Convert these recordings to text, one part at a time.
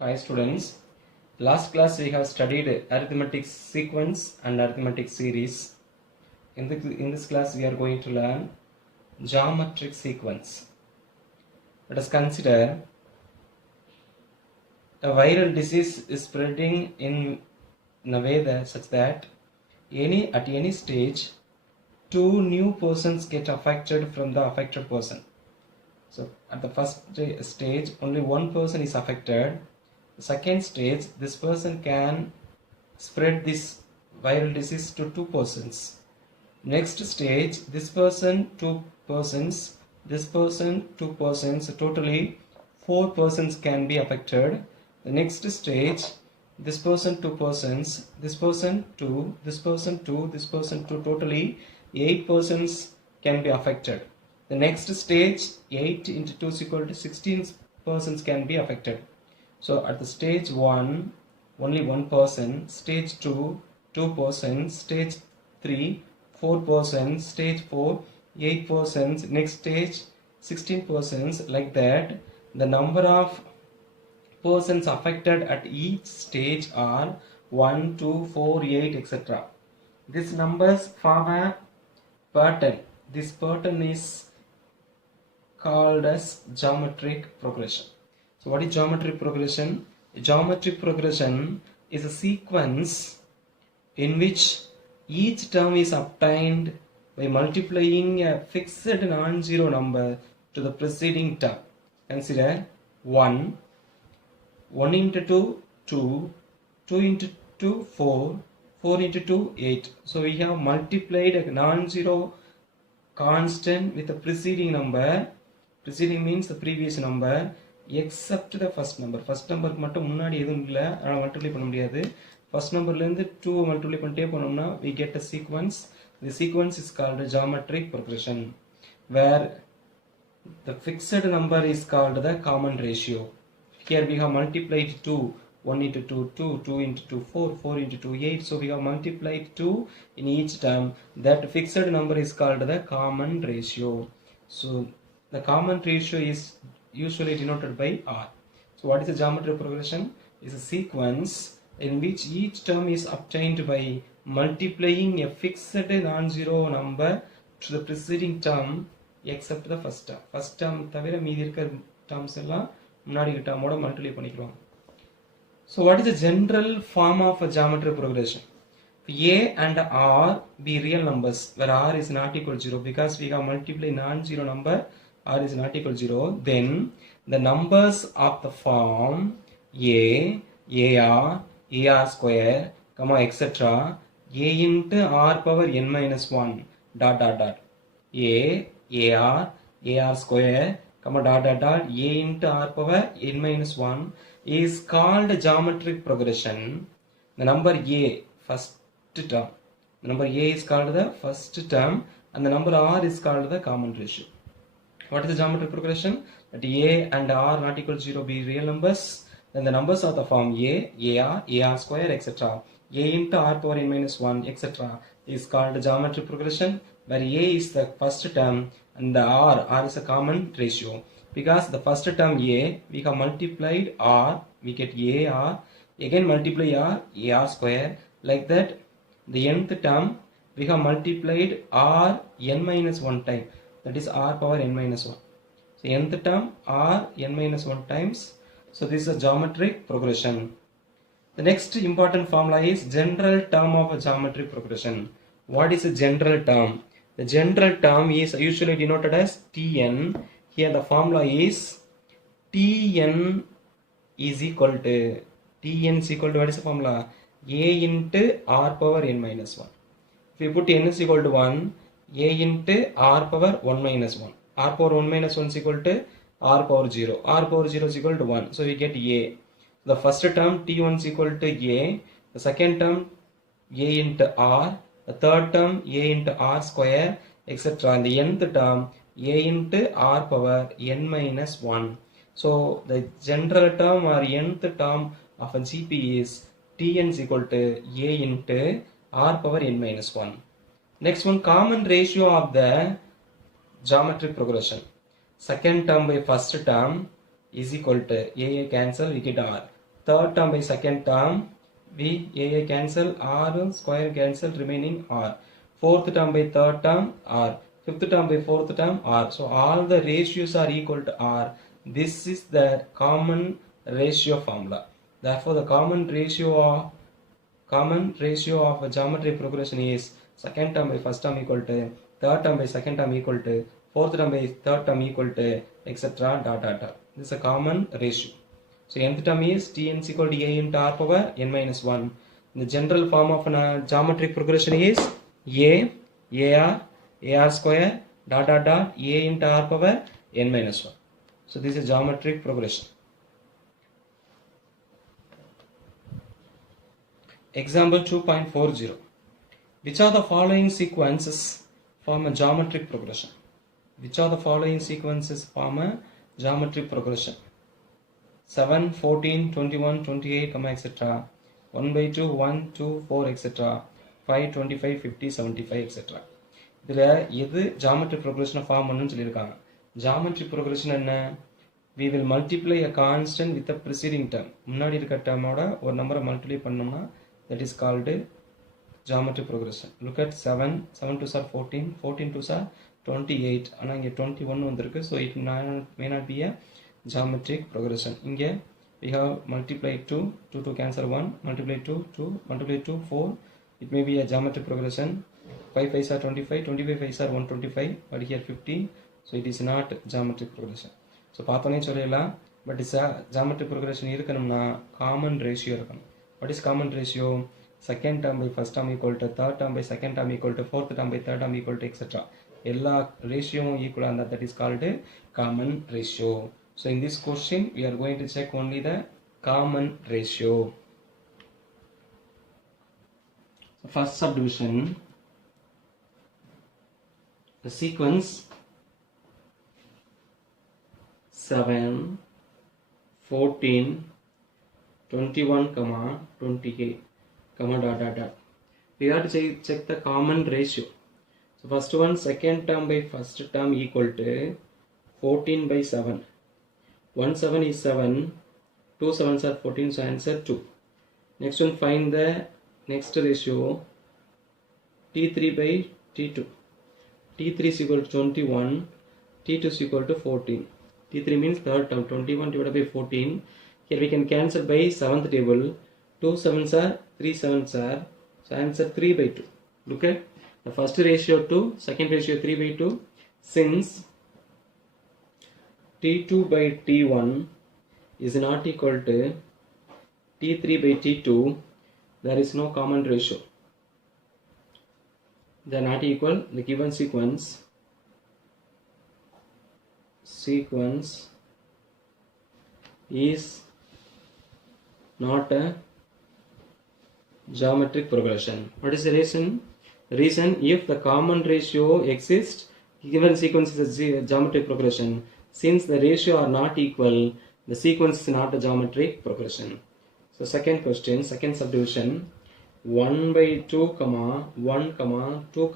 Hi students, last class we have studied arithmetic sequence and arithmetic series. In this class we are going to learn geometric sequence. Let us consider a viral disease is spreading in a way such that at any stage two new persons get affected from the affected person. So at the first stage only one person is affected. The second stage, this person can spread this viral disease to two persons. Next stage, this person, two persons, this person, two persons, totally four persons can be affected. The next stage, this person, two persons, this person, two, this person, two, this person, two, totally 8 persons can be affected. The next stage, 8 into 2 is equal to 16 persons can be affected. So at the stage 1, only one person, stage 2, 2 persons, stage 3, 4 persons, stage 4, 8 persons, next stage 16 persons, like that. The number of persons affected at each stage are 1, 2, 4, 8, etc. These numbers form a pattern. This pattern is called as geometric progression. So what is geometric progression? A geometric progression is a sequence in which each term is obtained by multiplying a fixed non-zero number to the preceding term. Consider 1, 1 into 2, 2, 2 into 2, 4, 4 into 2, 8. So we have multiplied a non-zero constant with the preceding number. Preceding means the previous number except the first number. First number மட்டும் முன்னாடி எதுவும் இல்லை, அதனால் multiply பண்ண முடியாது. First நம்பர்லேருந்து 2 multiply பண்ணிட்டே போனோம்னா we get a sequence. The sequence is called a geometric progression, where the fixed number is called the common ratio. Here we have multiplied 2, 1 into 2, 2, 2 into 2, 4, 4 into 2, 8. So we have multiplied 2 in each term. That fixed number is called the common ratio. So the common ratio is usually denoted by R. So what is a geometric progression? Is a sequence in which each term is obtained by multiplying a fixed non-zero number to the preceding term except the first term. First term தவிர மீதி இருக்கிற terms எல்லாம் முன்னாடி termோட multiply பண்ணிக்கிறோம். So what is the general form of a geometric progression? A and R be real numbers where R is not equal to 0, because we have multiplied non-zero number, R is not equal to 0. Then the numbers of the form A, AR, AR square, etc. A into R power n minus 1 dot dot dot. A, AR, AR square, dot dot dot, A into R power n minus 1 is called geometric progression. The number A, first term. The number A is called the first term and the number R is called the common ratio. What is the geometric progression? That A and R not equal to 0 be real numbers. Then the numbers of the form A, AR, AR square, etc. A into R power n minus 1, etc. is called geometric progression, where A is the first term and the R is a common ratio. Because the first term A, we have multiplied R, we get AR, again multiply R, AR square, like that. The nth term, we have multiplied R n minus 1 time, that is R power n minus 1. So nth term R n minus 1 times. So this is a geometric progression. The next important formula is general term of a geometric progression. What is a general term? The general term is usually denoted as Tn. Here the formula is Tn is equal to, Tn is equal to, what is the formula? A into R power n minus 1. If we put n is equal to 1, A into R power 1 minus 1. R power 1 minus 1 is equal to R power 0. R power 0 is equal to 1. So we get A. The first term T1 is equal to A. The second term A into R. The third term A into R square, etc. And the nth term A into R power n minus 1. So the general term or nth term of a GP is Tn is equal to A into R power n minus 1. Next one, common ratio of the geometric progression. Second term by first term is equal to A cancel, we get R. third term by second term, we a cancel, r square cancel, remaining r. Fourth term by third term, r. Fifth term by fourth term, r. So all the ratios are equal to r. This is the common ratio formula. Therefore, the common ratio of a geometry progression is second term by first term equal to third term by second term equal to fourth term by third term equal to etc. dot dot dot. This is a common ratio. So nth term is Tn is equal to a into r power n minus 1. The general form of a geometric progression is ar square dot dot dot a into r power n minus 1. So this is geometric progression. Example 2.40. Which of the following sequences form a geometric progression? Which of the following sequences form a geometric progression? 7, 14, 21, 28, etc. 1 by 2, 1, 2, 4, etc. 5, 25, 50, 75, etc. இதில் எது geometry progression form பண்ணுன்னு சொல்லியிருக்காங்க. geometry progression என்ன? We will multiply a constant with a preceding term. முன்னாடி இருக்க டேர்மோட ஒரு நம்பரை multiply பண்ணோம்னா that is called geometry progression. Look at 7, 7 2s are 14, 14 2s are 28. ஆனால் இங்கே 21 வந்திருக்கு. So it may not be a geometric progression. இங்கே we have multiply 2, 2 to cancel 1, multiply 2, 2, multiply 2, 4. It may be a geometric progression. 5 5s are 25, 25 5s are 125, but here 50. So it is not geometric progression. So பார்த்தோன்னே சொல்லலாம், but it's a geometric progression இருக்கணும்னா common ratio இருக்கணும். What is common ratio? Second term by first term equal to third term by second term equal to fourth term by third term equal to etc. எல்லா ratio equal and that is called common ratio. So in this question we are going to check only the common ratio. So first subdivision, the sequence 7, 14, 21, 28, dot dot dot. We have to check the common ratio. So first one, second term by first term equal to 14 by 7. 1 7 is 7, 2 7s are 14, so answer 2. Next one, find the next ratio T3 by T2. T3 is equal to 21, T2 is equal to 14. T3 means third term, 21 divided by 14. Here we can cancel by 7th table. 2 7s are 3 7s are. So answer 3 by 2. Look at the first ratio 2, second ratio 3 by 2. Since T2 by T1 is not equal to T3 by T2, there is no common ratio. They are not equal. The given sequence is not a geometric progression. What is the reason? The reason, if the common ratio exists, given sequence is a geometric progression. Since the ratio are not equal, the sequence is not a geometric progression. So second question, second subdivision, 1 by 2, 1, 2,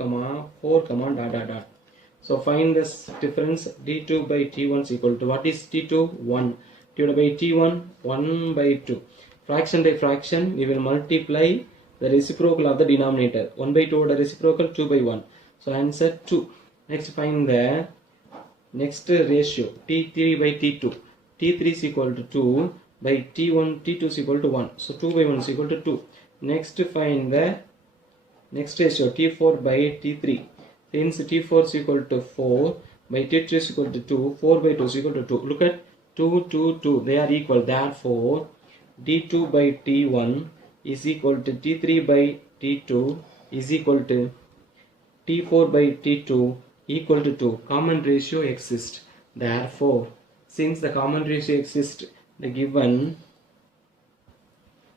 4, dot dot dot. So find this difference. D2 by T1 is equal to, what is T2? 1 divided by T1, 1 by 2. Fraction by fraction, we will multiply the reciprocal of the denominator. 1 by 2 the reciprocal, 2 by 1. So answer 2. Next find the next ratio, T3 by T2. T3 is equal to 2 by T1, T2 is equal to 1. So 2 by 1 is equal to 2. Next find the next ratio, T4 by T3. Since T4 is equal to 4 by T3 is equal to 2, 4 by 2 is equal to 2. Look at 2, 2, 2. They are equal. Therefore, D2 by T1 is equal to T3 by T2 is equal to T4 by T2 equal to 2. Common ratio exists. Therefore, since the common ratio exists, the given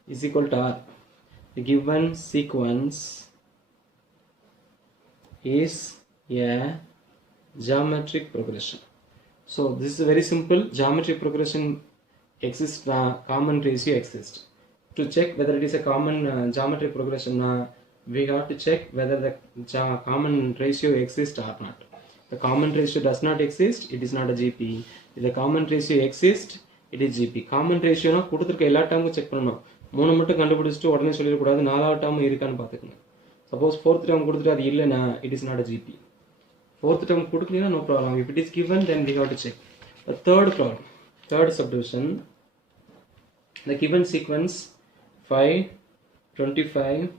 is equal to R. The given sequence is a geometric progression. So this is very simple. Geometric progression exists, common ratio exists. To check whether it is a common geometric progression, we have to check whether the common ratio exists or not. The common ratio does not exist, it is not a GP. If the common ratio exists, it is GP. Common ratio na கொடுத்திருக்க எல்லா டேர்முக்கும் check பண்ணணும். 3 மட்டும் கண்டுபிடிச்சிட்டு உடனே சொல்லிடக்கூடாது. 4வது term இருக்கான்னு பார்த்துக்கங்க. சப்போஸ் 4th டேர்ம் கொடுத்துட்டு அது இல்லைன்னா it is not a GP. 4th term கொடுக்கலனா no problem. If it is given, then we have to check. The third problem, third subdivision, the given sequence 5, 25,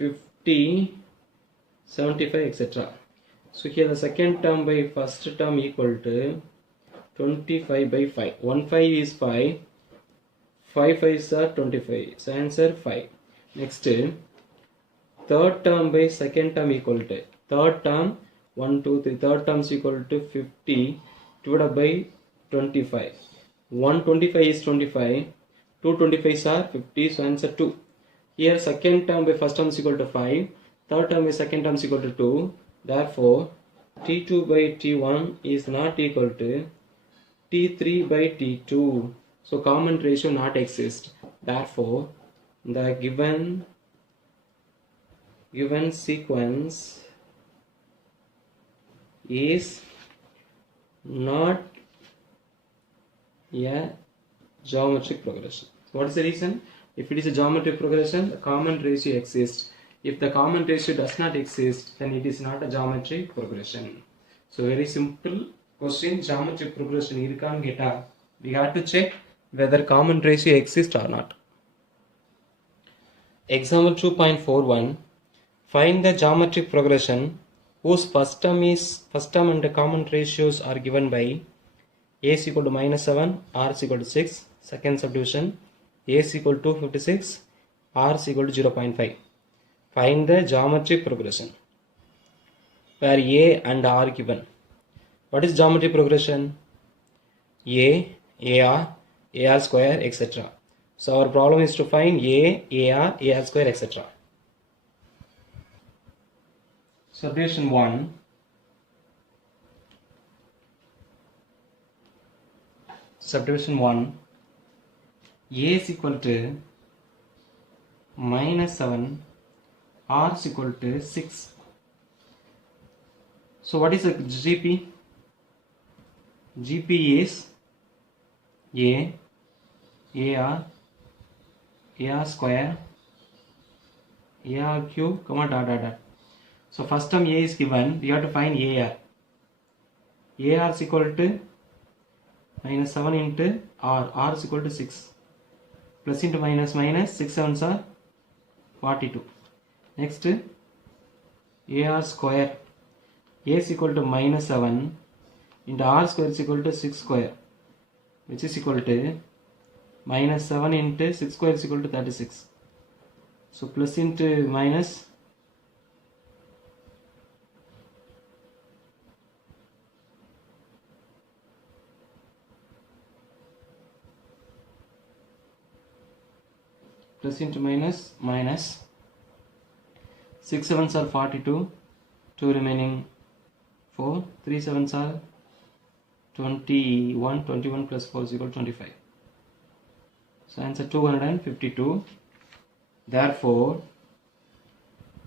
50, 75, etc. So here the second term by first term equal to 25 by 5. 1 5 is 5, 5 5s are 25. So answer 5. Next, third term by second term equal to third term 1 2 3, third term is equal to 50 divided by 25. 125 is 25, 2 25s are 50, so answer 2. Here second term by first term is equal to 5, third term by second term is equal to 2, therefore T2 by T1 is not equal to T3 by T2, so common ratio not exist. Therefore the given sequence is not a geometric progression. So what is the reason? If it is a geometric progression, the common ratio exists. If the common ratio does not exist, then it is not a geometric progression. So very simple question, geometric progression irukanu ketta we have to check whether common ratio exists or not. Example 2.41, find the geometric progression whose first term and the common ratios are given by a is equal to -7, r is equal to 6. Second subdivision, a is equal to 56, r is equal to 0.5. Find the geometric progression where a and r given. What is geometric progression? A, ar, ar square, etc. So our problem is to find a, ar, ar square, etc. Subdivision 1, subdivision 1, a is equal to -7, r is equal to 6. So what is the GP? GP is a, ar, ar square, ar cube, comma dot dot dot. So first term a is given, we have to find AR. AR is equal to -7 into R. R is equal to 6. Plus into minus, 6 7s are 42. Next, AR square. A is equal to -7 into R square is equal to 6 square, which is equal to -7 into 6 square is equal to 36. So plus into minus, plus into minus, 6 7s are 42, 2 remaining 4, 3 7s are 21, 21 plus 4 is equal to 25. So answer 252. Therefore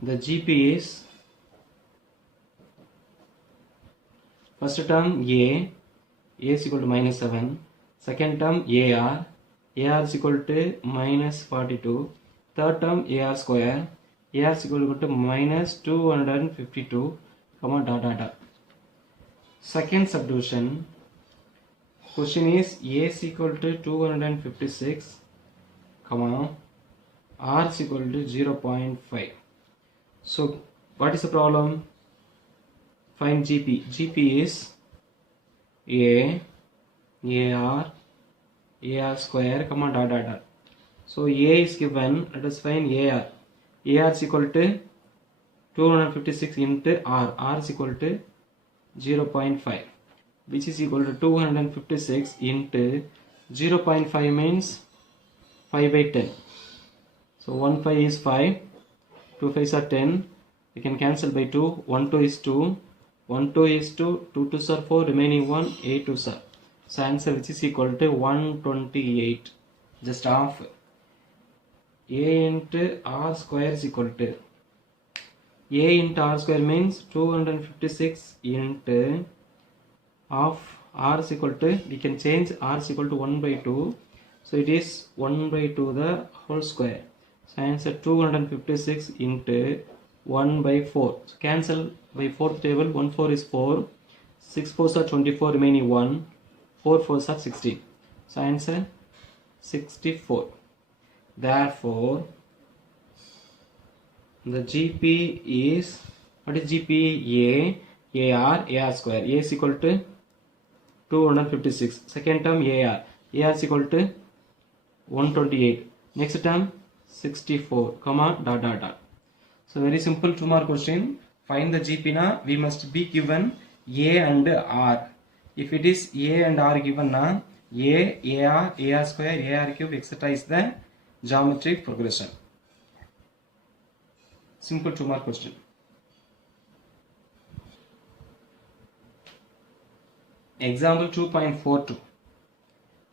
the GP is first term a is equal to -7, second term AR is equal to -42, third term AR square, AR is equal to -252, comma dot dot dot. Second subdivision, question is a is equal to 256, comma r is equal to 0.5. So what is the problem? Find GP. GP is a, ar, ar square, comma dot dot dot. So a is given, let us find ar. Ar is equal to 256 into r. R is equal to 0.5, which is equal to 256 into 0.5 means 5 by 10. So 1 5 is 5, 2 5s are 10, we can cancel by 2, 1 2 is 2, 1 2 is 2, 2 2s are 4, remaining 1, 8 2s are. So answer which is equal to 128, just half. A into r square is equal to a into r square means 256 into half r is equal to, we can change r is equal to 1 by 2. So it is 1 by 2 the whole square. So answer 256 into 1 by 4. So cancel by fourth table. 1 4 is 4. 6 4s are 24, remaining 1. 4 4s are 16. So answer 64. Therefore, the GP is, what is GP? AR square. A is equal to 256. Second term AR is equal to 128. Next term 64, comma dot dot dot. So very simple 2 mark question. Find the GP na, we must be given A and R. If it is A and R given na, AR square, AR cube, etc. is the geometric progression. Simple 2 mark question. Example 2.42.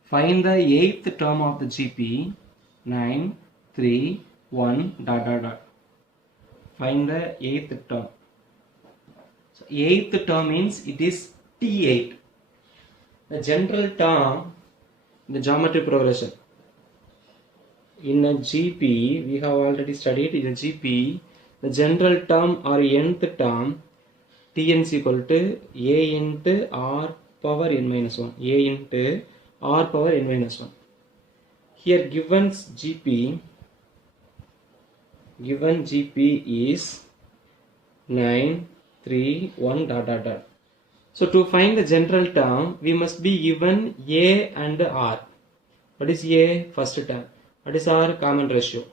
Find the 8th term of the GP. 9 3 1 dot dot dot. Find the 8th term. So 8th term means it is T8. The general term in the geometric progression. In a GP, we have already studied in a GP, the general term or nth term Tn is equal to A into R power n minus 1. A into R power n minus 1. Here given GP is 9 3 1 dot dot dot. So to find the general term, we must be given A and R. What is A? First term. What is R? Common ratio.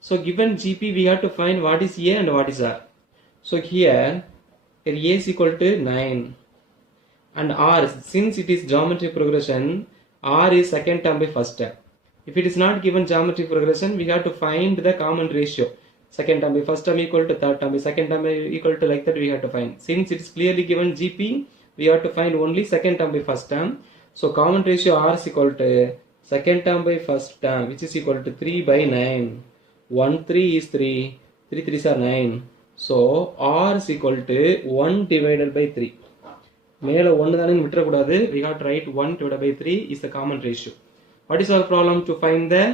So given GP, we have to find what is A and what is R. So here A is equal to 9 and R, since it is geometric progression, R is second term by first term. If it is not given geometric progression, we have to find the common ratio. Second term by first term equal to third term by second term equal to, like that we have to find. Since it is clearly given GP, we have to find only second term by first term. So common ratio R is equal to second term by first term, which is equal to 3 by 9. 1 3 is 3. 3 3s are 9. So R is equal to 1 divided by 3. மேல 1 தானே விட்டுற கூடாது. We have to write 1 divided by 3 is the common ratio. What is our problem? To find the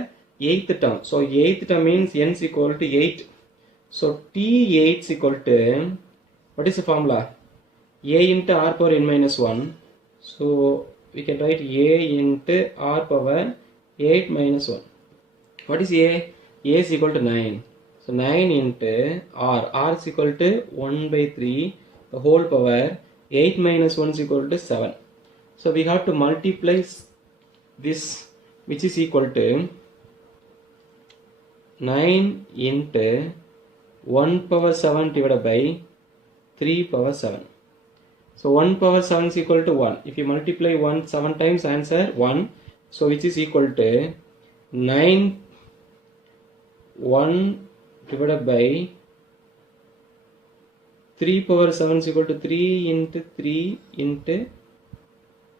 8th term. So 8th term means n is equal to 8. So T8 is equal to, what is the formula? A into R power n minus 1. So we can write A into R power 8 minus 1. What is A? A is equal to 9. So 9 into R. R is equal to 1 by 3. The whole power 8 minus 1 is equal to 7. So we have to multiply this, which is equal to 9 into 1 power 7 divided by 3 power 7. So 1 power 7 is equal to 1. If you multiply 1 7 times, answer 1. So which is equal to 9 1 divided by 3 power 7 is equal to 3 into 3 into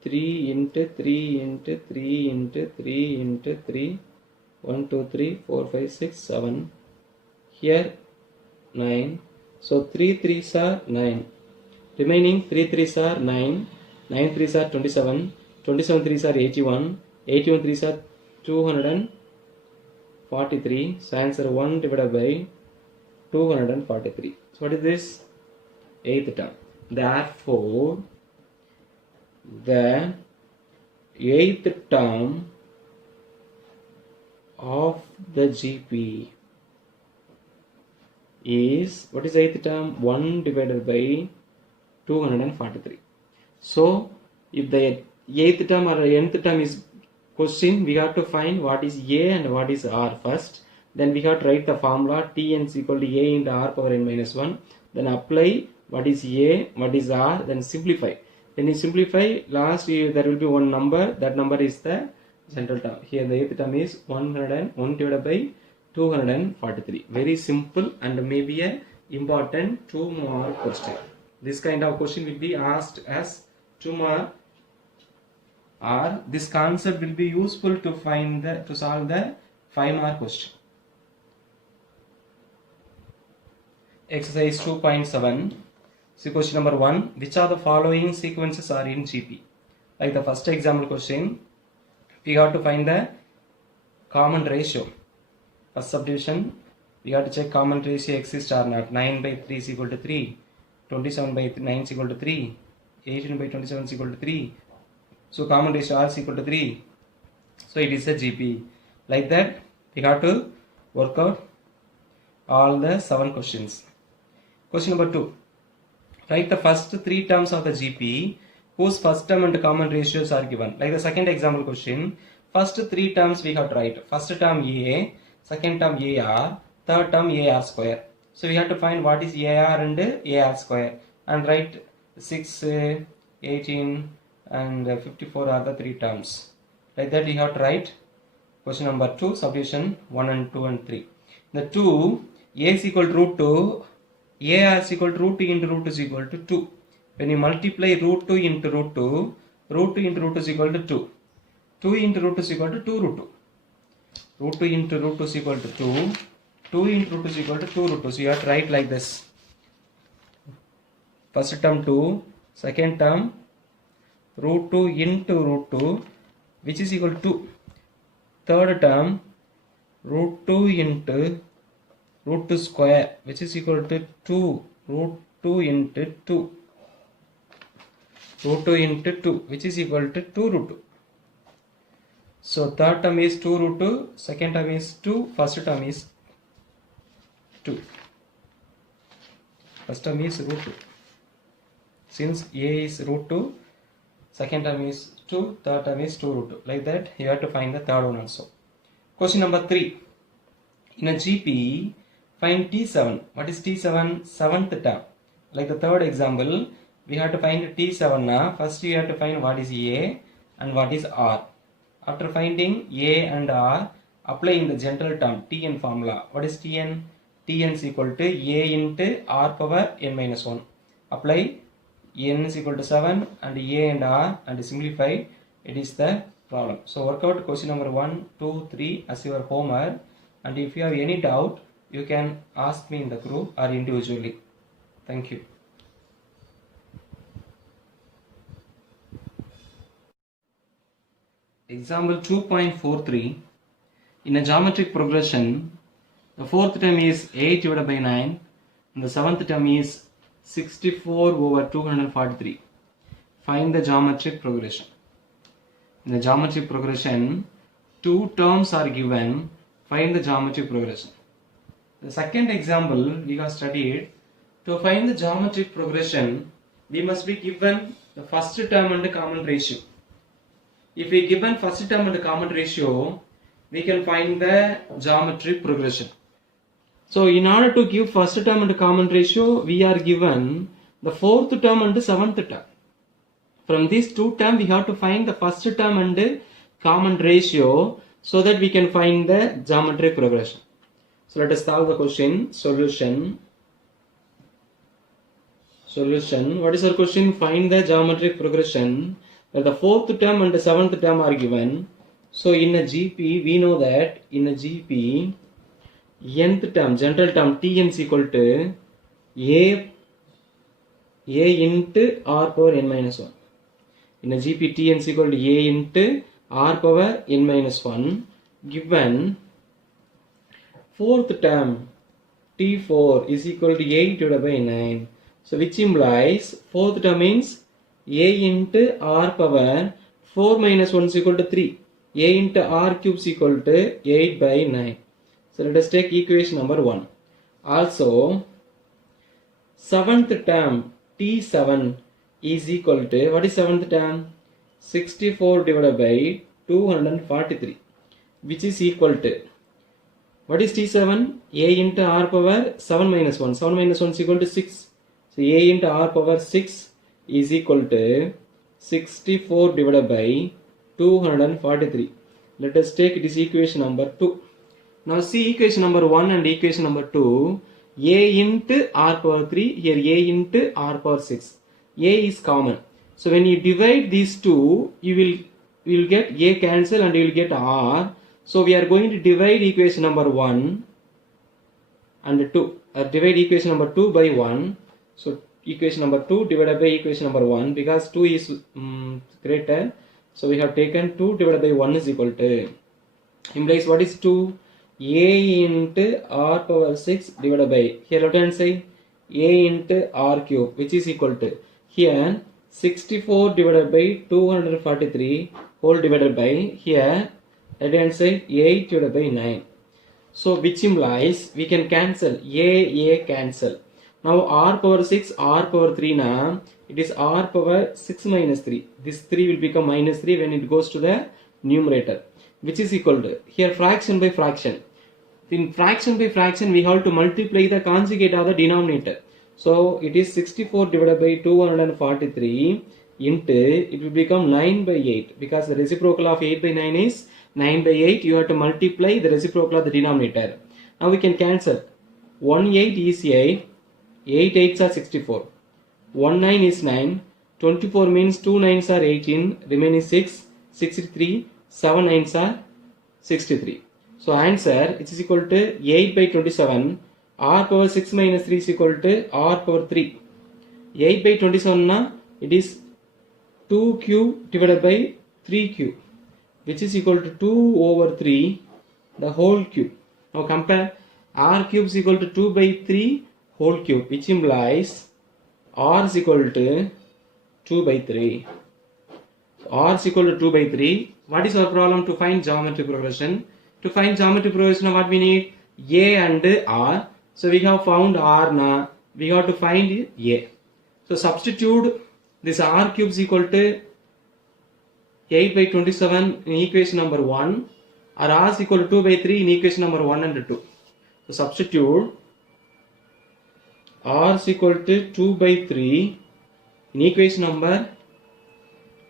3 into 3 into 3 into 3 into 3. 1 2 3 4 5 6 7. Here 9. So 3 3s are 9. Remaining 3 3s are 9. 9 3s are 27. 27 3s are 81. 81 3s are 243. So answer 1 divided by 243. So what is this? 8th term. Therefore, the 8th term of the GP is, what is 8th term? 1 divided by 243. So if the 8th term or 9th term is question, we have to find what is A and what is R first. Then we have to write the formula Tn is equal to A into R power n minus 1. Then apply what is A, what is R, then simplify. When you simplify, last there will be one number. That number is the central term. Here the 8th term is 101 divided by 243. Very simple and maybe a important 2 mark question. This kind of question will be asked as 2 mark, or this concept will be useful to solve the 5 mark question. Exercise 2.7. So question number 1. Which of the following sequences are in GP? Like the first example question, we have to find the common ratio. First subdivision, we have to check common ratio exists or not. 9 by 3 is equal to 3, 27 by 9 is equal to 3, 18 by 27 is equal to 3. So common ratio R is equal to 3. So it is a GP. Like that, we have to work out all the 7 questions. Question number 2. Write the first 3 terms of the GP whose first term and common ratios are given. Like the second example question, first 3 terms we have to write. First term A, second term AR, third term AR square. So we have to find what is AR and AR square and write 6, 18 and 54 are the 3 terms. Like that we have to write question number 2, subdivision 1 and 2 and 3. The 2, A is equal to root 2, AR is equal to root 2 into root 2 is equal to 2. When you multiply root 2 into root 2, root 2 into root 2 is equal to 2. 2 into root 2 is equal to 2 root 2. Root 2 into root 2 is equal to 2. 2 into root 2 is equal to 2 root 2. So you have to write like this. First term 2, second term root 2 into root 2, which is equal to 2. Third term root 2 into root 2 square, which is equal to 2 root 2 into 2. Root 2 into 2, which is equal to 2 root 2. So third term is 2 root 2, second term is 2, first term is 2. First term is root 2. Since A is root 2, second term is 2, third term is 2 root 2. Like that, you have to find the third one also. Question number 3. In a GP, find T7. What is T7? Seventh term. Like the third example, we have to find T7 now. First you have to find what is A and what is R. After finding A and R, apply in the general term Tn formula. What is Tn? Tn is equal to A into R power n minus 1. Apply n is equal to 7 and A and R and simplify. It is the problem. So work out question number 1, 2, 3 as your homework. And if you have any doubt, you can ask me in the group or individually. Thank you. Example 2.43. In a geometric progression, the fourth term is 8 divided by 9 and the seventh term is 64 over 243. Find the geometric progression. In the geometric progression, 2 terms are given. Find the geometric progression. The second example we have studied. To find the geometric progression, we must be given the first term and the common ratio. If we given first term and the common ratio, we can find the geometric progression. So in order to give first term and the common ratio, we are given the fourth term and the seventh term. From these 2 terms, we have to find the first term and the common ratio so that we can find the geometric progression. So let us solve the question. Solution. What is our question? Find the geometric progression where the fourth term and the seventh term are given. So in a GP, we know that in a GP, nth term, general term Tn is equal to A into R power n minus 1. In a GP, Tn is equal to A into R power n minus 1. Given fourth term T4 is equal to 8 divided by 9. So which implies fourth term means A into R power 4 minus 1 is equal to 3. A into R cube is equal to 8 by 9. So let us take equation number 1. Also, seventh term T7 is equal to, what is seventh term? 64 divided by 243, which is equal to, what is T7? A into R power 7 minus 1. 7 minus 1 is equal to 6. So A into R power 6 is equal to 64 divided by 243. Let us take this equation number 2. Now see equation number 1 and equation number 2. A into R power 3, here A into R power 6. A is common. So when you divide these two, you will get A cancel and you will get R. So we are going to divide equation number 1 and 2. Divide equation number 2 by 1. So equation number 2 divided by equation number 1, because 2 is greater, so we have taken 2 divided by 1 is equal to, implies what is 2? A into r power 6 divided by, here left hand side, a into r cube, which is equal to, here 64 divided by 243 whole divided by, here right hand side 8 divided by 9. So which implies we can cancel a cancel. Now r power 6 r power 3 na, it is r power 6 minus 3. This 3 will become minus 3 when it goes to the numerator, which is equal to, here fraction by fraction. In fraction by fraction we have to multiply the conjugate of the denominator. So it is 64 divided by 243 into, it will become 9 by 8, because the reciprocal of 8 by 9 is 9 by 8. You have to multiply the reciprocal of the denominator. Now we can cancel. 1 8 is 8, 8 8s are 64, 1 9 is 9, 24 means 2 9s are 18, remaining 6, 63, 7 9s are 63. So answer, it is equal to 8 by 27, r power 6 minus 3 is equal to r power 3. 8 by 27 na, it is 2 cube divided by 3 cube, which is equal to 2 over 3 the whole cube. Now compare, r cube is equal to 2 by 3 whole cube, which implies r is equal to 2 by 3. So r is equal to 2 by 3. What is our problem? To find geometry progression. To find geometry progression, what we need? A and r. So we have found r na, we have to find a. So substitute this r cube is equal to 8 by 27 in equation number 1, or r is equal to 2 by 3 in equation number 1 and 2. So substitute r is equal to 2 by 3 in equation number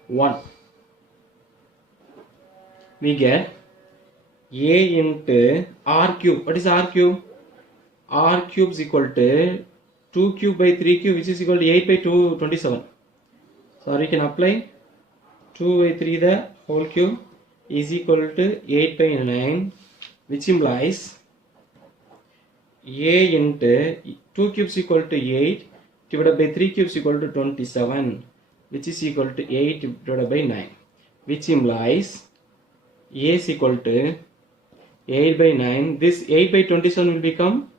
1. We get a into r cube. What is r cube? R cube is equal to 2 cube by 3 cube, which is equal to 8 by 27. So we can apply 2 by 3 the whole cube is equal to 8 by 9, which implies a into 2 cubes equal to 8 divided by 3 cubes equal to 27, which is equal to 8 divided by 9, which implies a is equal to 8 by 9. This 8 by 27 will become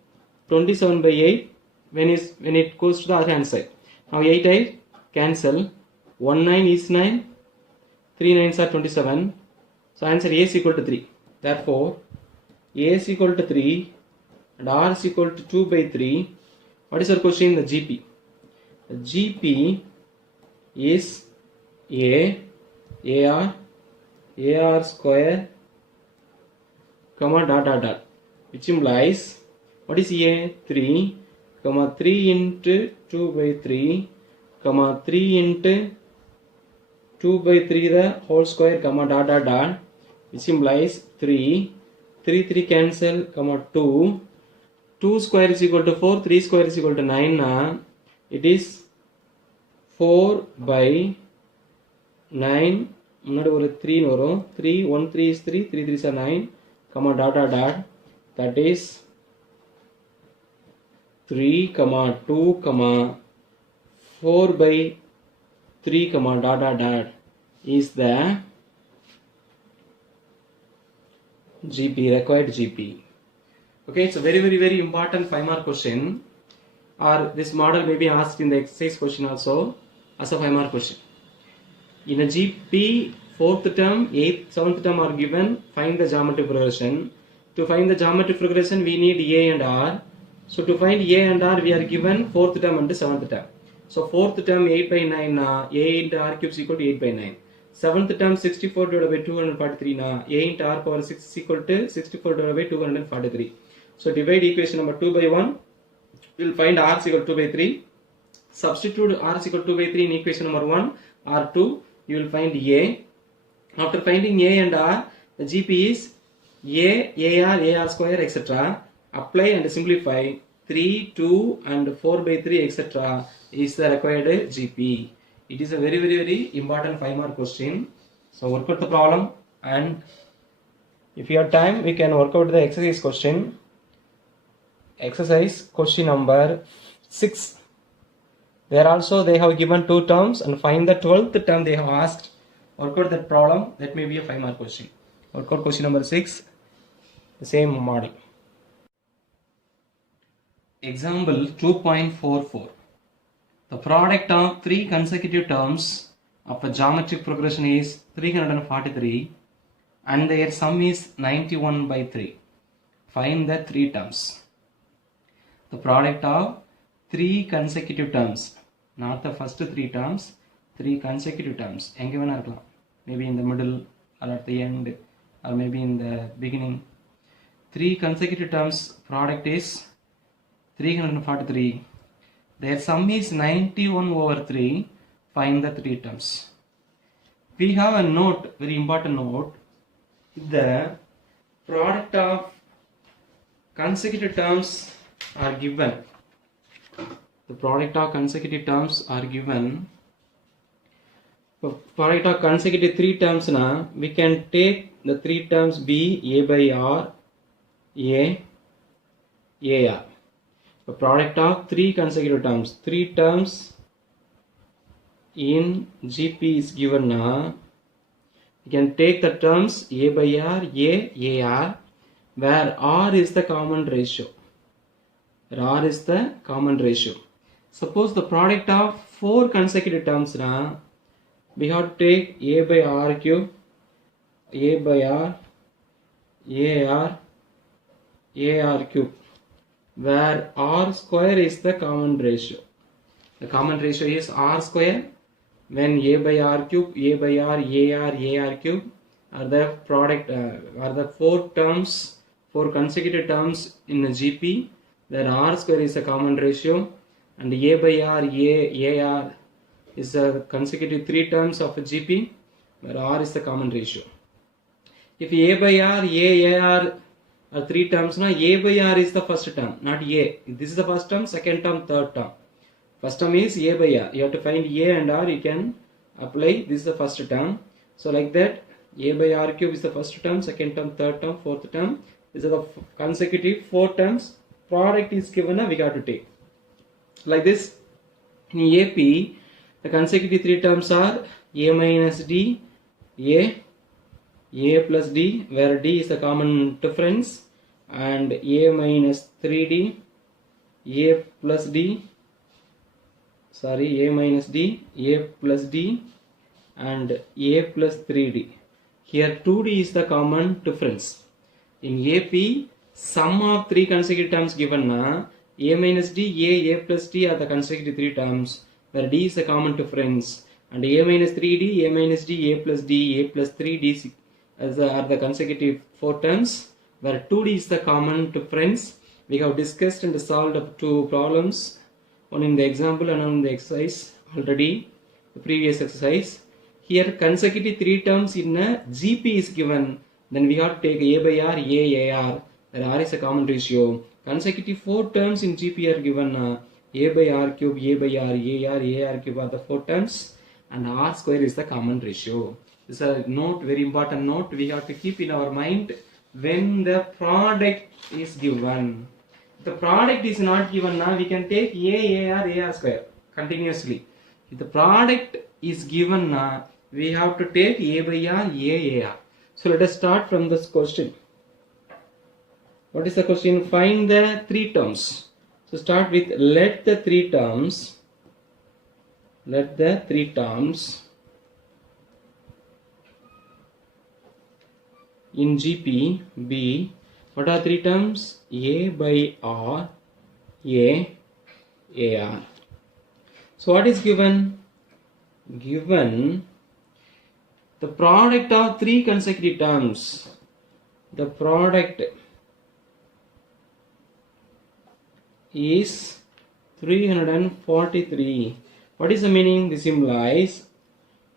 27 by 8 when it goes to the other hand side. Now 8 8 cancel, 1 9 is 9, 3 9s are 27. So answer a is equal to 3. Therefore a is equal to 3 and r is equal to 2 by 3. What is our question? The GP. The GP is AR square comma dot dot dot, which implies what is A? 3 comma 3 into 2 by 3 comma 3 into 2 by 3 the whole square comma dot dot dot, which implies 3 3 cancel comma 2 square is equal to 4, 3 square is equal to 9. It is 4 by 9. முன்னாடி ஒரு 3 வரும், 3 1 3 is 3, 3 3s are 9 comma dot dot dot, that is 3 comma 2 comma 4 by 3 comma dot dot dot is the GP, required GP. Okay, it's a very important 5 mark question, or this model may be asked in the exercise question also as a 5 mark question. In a GP, 4th term, 8th, 7th term are given, find the geometry progression. To find the geometry progression, we need A and R. So to find A and R, we are given 4th term and 7th term. So 4th term 8 by 9, A into R cube is equal to 8 by 9. 7th term 64 divided by 243, A into R power 6 is equal to 64 divided by 243. So divide equation number 2 by 1, we will find R is equal to 2 by 3. Substitute R is equal to 2 by 3 in equation number 1, R2, you will find A. After finding A and R, the GP is AR square, etc. Apply and simplify 3, 2 and 4 by 3, etc. is the required GP. It is a very important 5 mark question. So work out the problem, and if you have time, we can work out the exercise question. Exercise question number 6. There also they have given 2 terms and find the 12th term they have asked. Work out that problem. That may be a 5-mark question. Work out question number 6. The same model. Example 2.44. The product of 3 consecutive terms of a geometric progression is 343 and their sum is 91 by 3. Find the 3 terms. The product of 3 consecutive terms, not the first 3 terms, 3 consecutive terms. Maybe in the middle or at the end or maybe in the beginning. 3 consecutive terms product is 343. Their sum is 91 over 3. Find the 3 terms. We have a note, very important note. The product of consecutive terms are given. The product of consecutive terms are given. For product of consecutive 3 terms, we can take the 3 terms be A by R, AR. The product of 3 consecutive terms, 3 terms in GP is given. We can take the terms A by R, AR, where R is the common ratio. R is the common ratio. Suppose the product of 4 consecutive terms, we have to take A by R cube, A by R, AR cube, where R square is the common ratio. The common ratio is R square. When A by R cube, A by R, AR cube are the product, are the 4 terms, 4 consecutive terms in the GP, where R square is the common ratio, and A by R, AR is the consecutive 3 terms of a GP, where R is the common ratio. If A by R, AR are 3 terms, A by R is the first term, not A. This is the first term, second term, third term. First term is A by R. You have to find A and R, you can apply. This is the first term. So like that, A by R cube is the first term, second term, third term, fourth term. These are the consecutive 4 terms. Product is given, we got to take. Like this, in AP, the consecutive 3 terms are A minus D, A plus D, where D is the common difference, and A minus 3D, A plus D, A minus D, A plus D, and A plus 3D. Here 2D is the common difference. In AP, sum of 3 consecutive terms given, A minus D, A plus D are the consecutive 3 terms, where D is the common difference, and A minus 3D, A minus D, A plus D, A plus 3D are the consecutive 4 terms, where 2D is the common difference. We have discussed and solved up 2 problems, one in the example and one in the exercise already, the previous exercise. Here consecutive 3 terms in a GP is given, then we have to take A by R, AR, where R is a common ratio. Consecutive 4 terms in GP are given, A by R cube, A by R, AR cube are the 4 terms, and R square is the common ratio. This is a note, very important note we have to keep in our mind when the product is given. If the product is not given, we can take AR square continuously. If the product is given, we have to take A by R, AR. So let us start from this question. What is the question? Find the 3 terms. So start with let the 3 terms in GP be, what are 3 terms? A by R, AR. So what is given? Given the product of 3 consecutive terms. The product is 343. What is the meaning? This implies,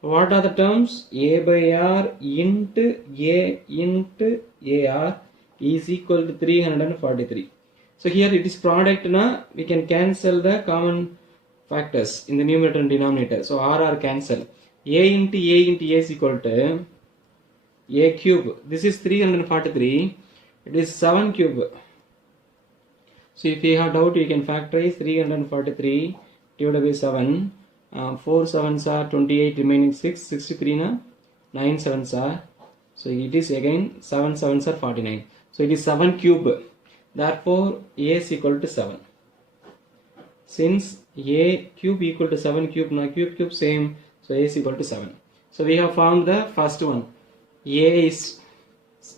what are the terms? A by R into A into AR is equal to 343. So here it is product, we can cancel the common factors in the numerator and denominator. So R cancel. A into A is equal to A cube. This is 343. It is 7 cube. So if you have doubt, you can factorize 343 divided by 7. 4 sevens are 28, remaining 6. 63 na 9 sevens are. So it is again 7 sevens are 49. So it is 7 cube. Therefore A is equal to 7. Since A cube equal to 7 cube, now cube same. So A is equal to 7. So we have found the first one. A is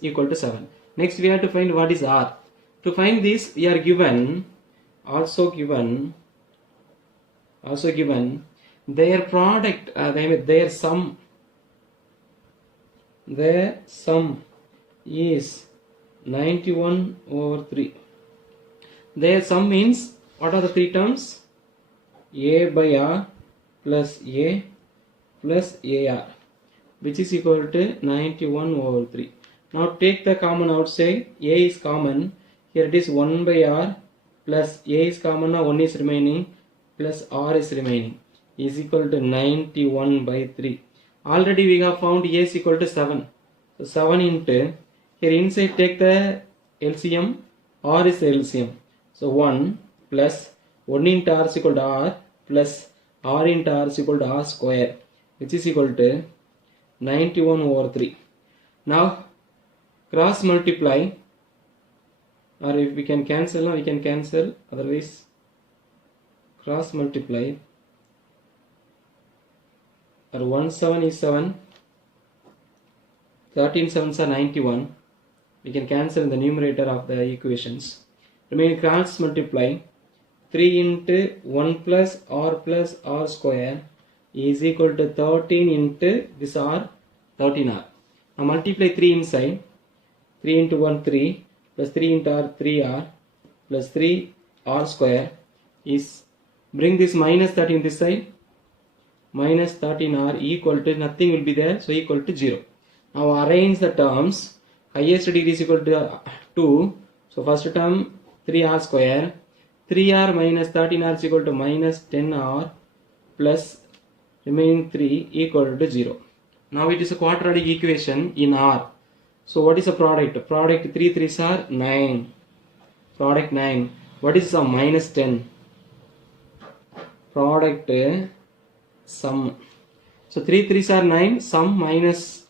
equal to 7. Next we have to find what is R. To find this we are also given their product, their sum is 91 over 3. Their sum means what are the three terms? A by R plus A plus AR, which is equal to 91 over 3. Now take the common outside. A is common. Here it is 1 by R plus A is common. Now 1 is remaining plus R is remaining is equal to 91 by 3. Already we have found A is equal to 7. So 7 into, here inside take the LCM. R is the LCM. So 1 plus 1 into R is equal to R plus R into R is equal to R square, which is equal to 91 over 3. Now cross multiply, or if we can cancel, we can cancel, otherwise cross multiply, or 1 7 is 7, 13 7s are 91. We can cancel in the numerator of the equations. Remaining cross multiply, 3 into 1 plus R square is equal to 13 into this R, 13R. Now multiply 3 inside, 3 into 1 3 plus 3 into R 3R plus 3R square is, bring this minus 13 this side, minus 13R equal to, nothing will be there, so equal to 0. Now arrange the terms. Highest degree is equal to 2. So first term 3R square, 3R minus 13R is equal to minus 10R plus remaining 3 equal to 0. Now it is a quadratic equation in R. So what is the product? Product 3 3s are 9. Product 9. What is sum? Minus 10. Product sum. So 3 3s are 9. Sum minus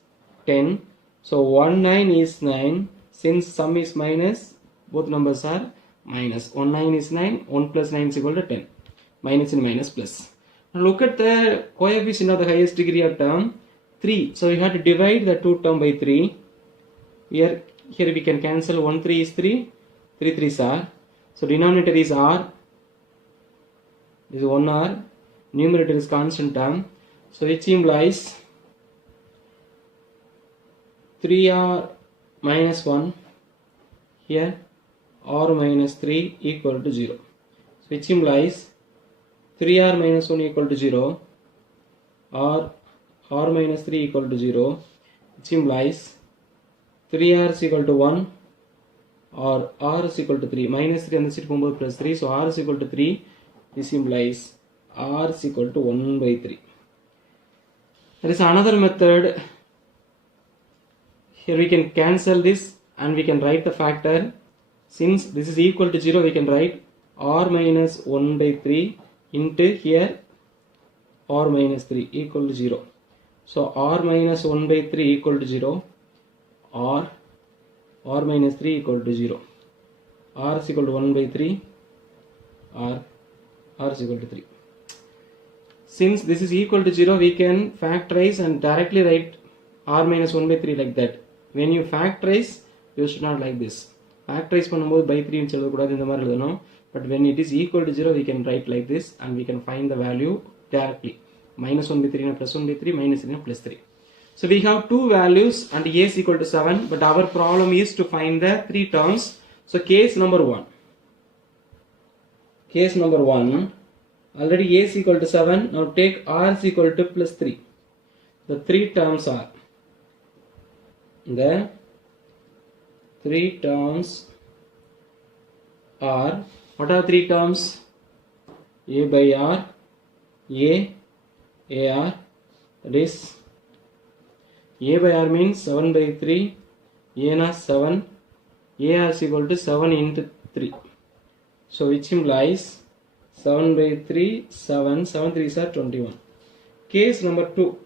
10. So 1 9 is 9. Since sum is minus, both numbers are minus. 1 9 is 9. 1 plus 9 is equal to 10. Minus and minus plus. Now look at the coefficient of the highest degree of term 3. So we have to divide the two term by 3. Here we can cancel. 1 3 is 3. 3 3s are. So denominator is R. This is 1 R. Numerator is constant term. So which implies 3R minus 1. Here R minus 3 equal to 0. So which implies 3R minus 1 equal to 0. R minus 3 equal to 0. Which implies 3R is equal to 1 or R is equal to 3. Minus 3 and the side plus 3. So R is equal to 3. This implies R is equal to 1 by 3. There is another method. Here we can cancel this and we can write the factor. Since this is equal to 0, we can write R minus 1 by 3 into here R minus 3 equal to 0. So R minus 1 by 3 equal to 0. R minus 3 equal to 0. R is equal to 1 by 3. R is equal to 3. Since this is equal to 0, we can factorize and directly write R minus 1 by 3 like that. When you factorize, you should not like this. Factorize பண்ணும்போது by 3 எழுதக்கூடாது, இந்த மாதிரி எழுதணும். But when it is equal to 0, we can write like this and we can find the value directly. Minus 1 by 3 plus 1 by 3, minus 3 plus 3. So we have two values and A is equal to 7, but our problem is to find the three terms. So case number 1. Case number 1, already A is equal to 7, now take R is equal to plus 3. The three terms are, what are three terms? A by R, AR, that is A by R means 7 by 3, A na 7, AR is equal to 7 into 3. So which implies 7 by 3, 7, 7 3s are 21. Case number 2.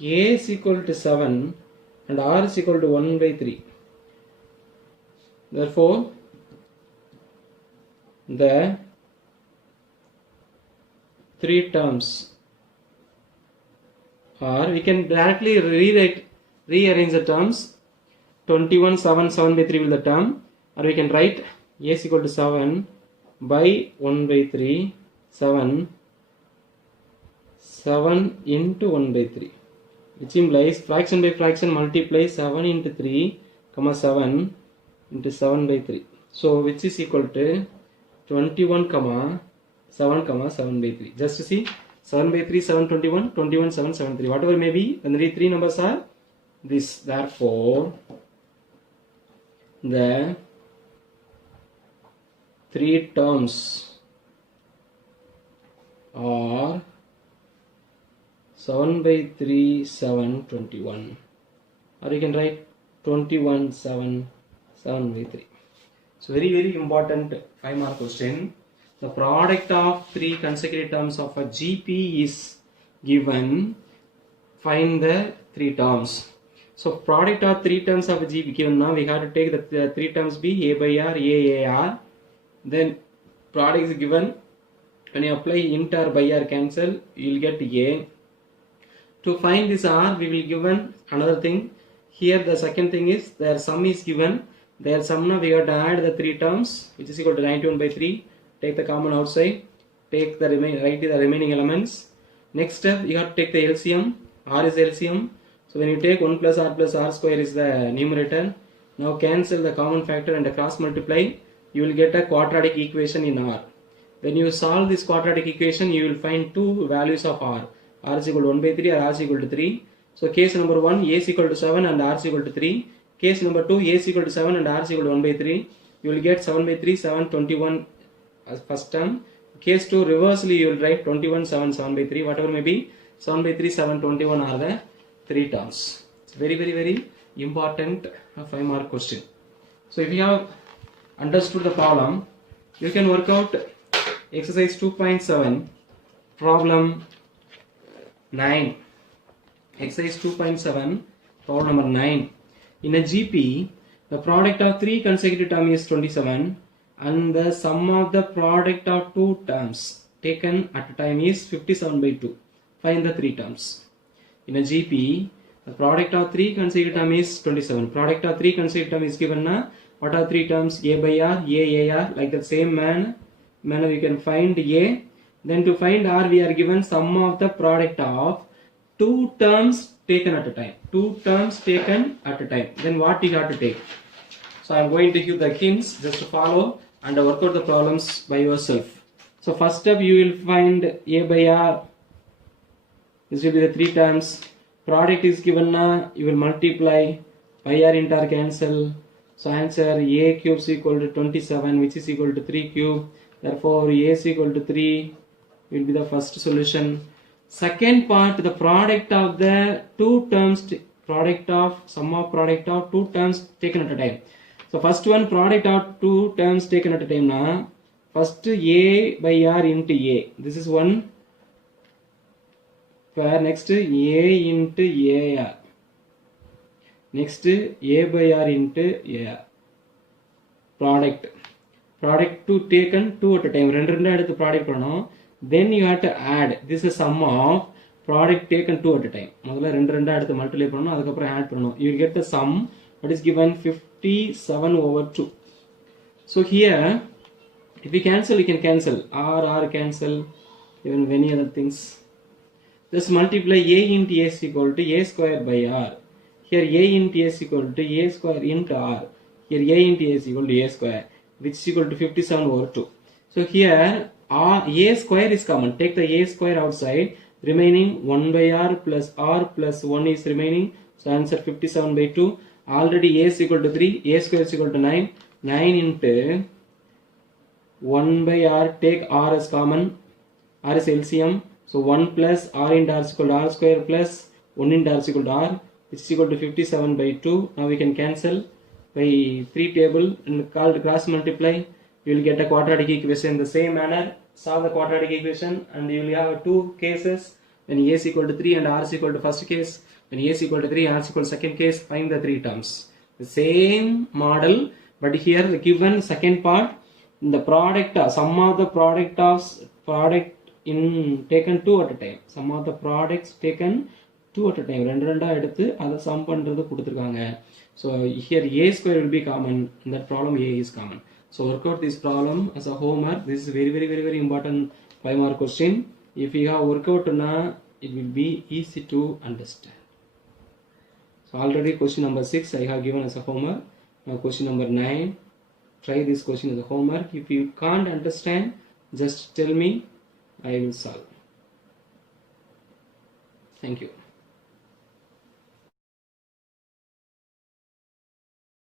A is equal to 7 and R is equal to 1 by 3. Therefore, the three terms are, we can directly rearrange the terms. 21, 7, 7 by 3 will the term, or we can write A is equal to 7 by 1 by 3, 7 into 1 by 3, which implies fraction by fraction multiply 7 into 3, 7 into 7 by 3. So which is equal to 21, 7, 7 by 3. Just see, 7 by 3, 7, 21, 21, 7, 7, 3. Whatever may be, when the three numbers are this. Therefore, the three terms are 7 by 3, 7, 21. Or you can write 21, 7, 7 by 3. So very important 5-mark question. The product of three consecutive terms of a GP is given. Find the three terms. So product of three terms of a GP given. Now we have to take the three terms be A by R, A R. Then product is given. When you apply int or by R cancel, you will get A. To find this R, we will given another thing. Here the second thing is their sum is given. Their sum, now we have to add the three terms, which is equal to 91 by 3. Take the common outside. Take the write the remaining elements. Next step, you have to take the LCM. R is LCM. So when you take 1 plus R square is the numerator. Now cancel the common factor and cross multiply. You will get a quadratic equation in R. When you solve this quadratic equation, you will find two values of R. R is equal to 1 by 3 or R is equal to 3. So case number 1, A is equal to 7 and R is equal to 3. Case number 2, A is equal to 7 and R is equal to 1 by 3. You will get 7 by 3, 7, 21 as first term. Case 2, reversely you will write 21, 7, 7 by 3. Whatever may be, 7 by 3, 7, 21 are the three terms. It's very important 5-mark question. So if you have understood the problem, you can work out exercise 2.7, problem 9. Exercise 2.7, problem number 9. In a GP, the product of three consecutive terms is 27 and the sum of the product of two terms taken at a time is 57 by 2. Find the three terms. In a GP, the product of three consecutive terms is 27. Product of three consecutive terms is given. What are three terms? A by R, A, R. Like the same manner we can find A. Then to find R, we are given sum of the product of two terms taken at a time. Two terms taken at a time. Then what you have to take? So I am going to give the hints just to follow and work out the problems by yourself. So first step, you will find A by R. This will be the three terms. Product is given. You will multiply by R into R cancel. So answer A cube is equal to 27, which is equal to 3 cube. Therefore A is equal to 3 will be the first solution. Second part, the product of the two terms, sum of product of two terms taken at a time. So first one, product of two terms taken at a time. First A by R into A. This is one. Next A into AR. Next A by R into AR. Product 2 taken 2 at a time. ரெண்டு எடுத்து product பண்ணோம். Then you have to add. This is sum of product taken 2 at a time. முதல்ல ரெண்டு எடுத்து multiply பண்ணனும், அதுக்கு அப்புறம் add பண்ணனும். You will get the sum that is given 57 over 2. So here, if we cancel, we can cancel. R cancel, even many other things. Just multiply A into A is equal to A square by R. Here A into A is equal to A square into R. Here A into A is equal to A square, which is equal to 57 over 2. So here A square is common. Take the A square outside. Remaining 1 by R plus 1 is remaining. So answer 57 by 2. Already A is equal to 3. A square is equal to 9. 9 into 1 by R. Take R as common. R is LCM. So 1 plus R into R is equal to R square plus 1 into R is equal to R, which is equal to 57 by 2. Now we can cancel by 3 table and called cross multiply. you will get a quadratic equation in the same manner. Solve the quadratic equation and you will have two cases. When a is equal to 3 and r is equal to first case. When a is equal to 3 and r is equal to second case, find the three terms. The same model, but here the given second part, the product, sum of the product in taken two at a time. Sum of the products taken two at a time. ரெண்டா எடுத்து அதை sum பண்றது கொடுத்திருக்காங்க. So here a square will be common. In that problem a is common. So work out this problem as a homework. This is very important 5-mark question. If you have worked out now, it will be easy to understand. So already question number 6 I have given as a homework. Now question number 9. Try this question as a homework. If you can't understand, just tell me. I will solve. Thank you.